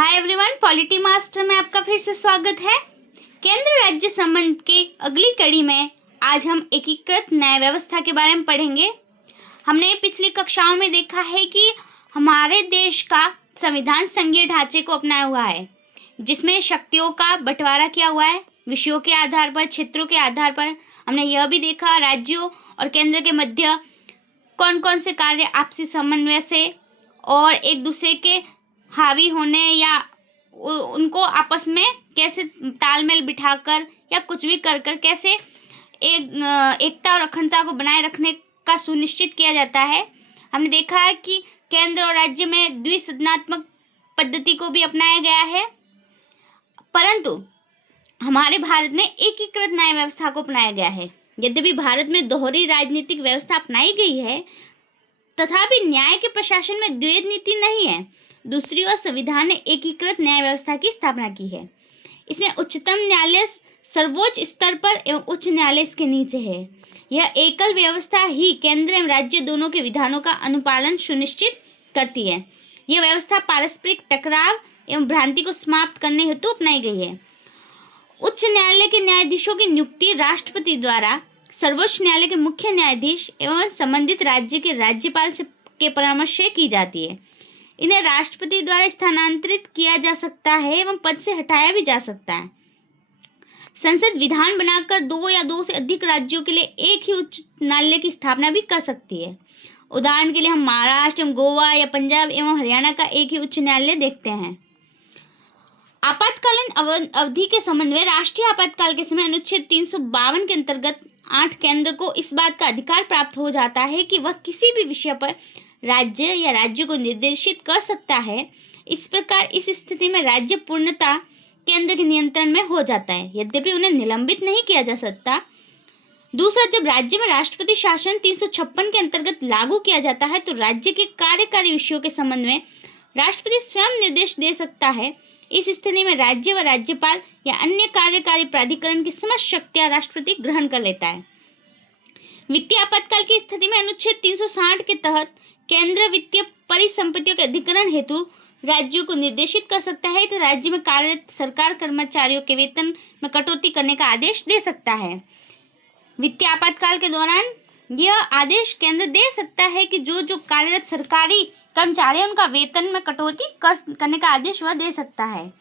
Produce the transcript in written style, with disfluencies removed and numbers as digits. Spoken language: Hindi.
हाय एवरीवन, पॉलिटी मास्टर में आपका फिर से स्वागत है। केंद्र राज्य संबंध की अगली कड़ी में आज हम एकीकृत न्याय व्यवस्था के बारे में पढ़ेंगे। हमने पिछली कक्षाओं में देखा है कि हमारे देश का संविधान संघीय ढांचे को अपनाया हुआ है, जिसमें शक्तियों का बंटवारा किया हुआ है विषयों के आधार पर, क्षेत्रों के आधार पर। हमने यह भी देखा राज्यों और केंद्र के मध्य कौन कौन से कार्य आपसी समन्वय से और एक दूसरे के हावी होने या उनको आपस में कैसे तालमेल बिठाकर या कुछ भी कर कैसे एकता और अखंडता को बनाए रखने का सुनिश्चित किया जाता है। हमने देखा है कि केंद्र और राज्य में द्विसदनात्मक पद्धति को भी अपनाया गया है, परंतु हमारे भारत में एकीकृत न्याय व्यवस्था को अपनाया गया है। यद्यपि भारत में दोहरी राजनीतिक व्यवस्था अपनाई गई है, तथापि न्याय के प्रशासन में द्वैध नीति नहीं है। दूसरी ओर संविधान ने एकीकृत न्याय व्यवस्था की स्थापना की है। इसमें उच्चतम न्यायालय सर्वोच्च स्तर पर एवं उच्च न्यायालय इसके नीचे है। यह एकल व्यवस्था ही केंद्र एवं राज्य दोनों के विधानों का अनुपालन सुनिश्चित करती है। यह व्यवस्था पारस्परिक टकराव एवं भ्रांति को समाप्त करने हेतु अपनाई गई है। उच्च न्यायालय के न्यायाधीशों की नियुक्ति राष्ट्रपति द्वारा सर्वोच्च न्यायालय के मुख्य न्यायाधीश एवं संबंधित राज्य के राज्यपाल के परामर्श से की जाती है। इन्हें राष्ट्रपति द्वारा स्थानांतरित किया जा सकता है एवं पद से हटाया भी जा सकता है। संसद विधान बनाकर दो या दो से अधिक राज्यों के लिए एक ही उच्च न्यायालय की स्थापना भी कर सकती है। उदाहरण के लिए हम महाराष्ट्र एवं गोवा या पंजाब एवं हरियाणा का एक ही उच्च न्यायालय देखते हैं। आपातकालीन अवधि के संबंध में राष्ट्रीय आपातकाल के समय अनुच्छेद 352 के अंतर्गत 8 केंद्र को इस बात का अधिकार प्राप्त हो जाता है कि वह किसी भी विषय पर राज्य या राज्य को निर्देशित कर सकता है। इस प्रकार इस स्थिति में राज्य पूर्णतः केंद्र के नियंत्रण में हो जाता है, यद्यपि उन्हें निलंबित नहीं किया जा सकता। दूसरा, जब राज्य में राष्ट्रपति शासन 356 के अंतर्गत लागू किया जाता है तो राज्य के कार्यकारी विषयों के संबंध में राष्ट्रपति स्वयं निर्देश दे सकता है। इस स्थिति में राज्य व राज्यपाल या अन्य कार्यकारी प्राधिकरण की समस्त शक्तियां राष्ट्रपति ग्रहण कर लेता है। वित्तीय आपातकाल की स्थिति में अनुच्छेद 360 के तहत केंद्र वित्तीय परिसंपत्तियों के अधिग्रहण हेतु राज्यों को निर्देशित कर सकता है, तो राज्य में कार्यरत सरकार कर्मचारियों के वेतन में कटौती करने का आदेश दे सकता है। वित्तीय आपातकाल के दौरान यह आदेश केंद्र दे सकता है कि जो कार्यरत सरकारी कर्मचारी उनका वेतन में कटौती करने का आदेश वह दे सकता है।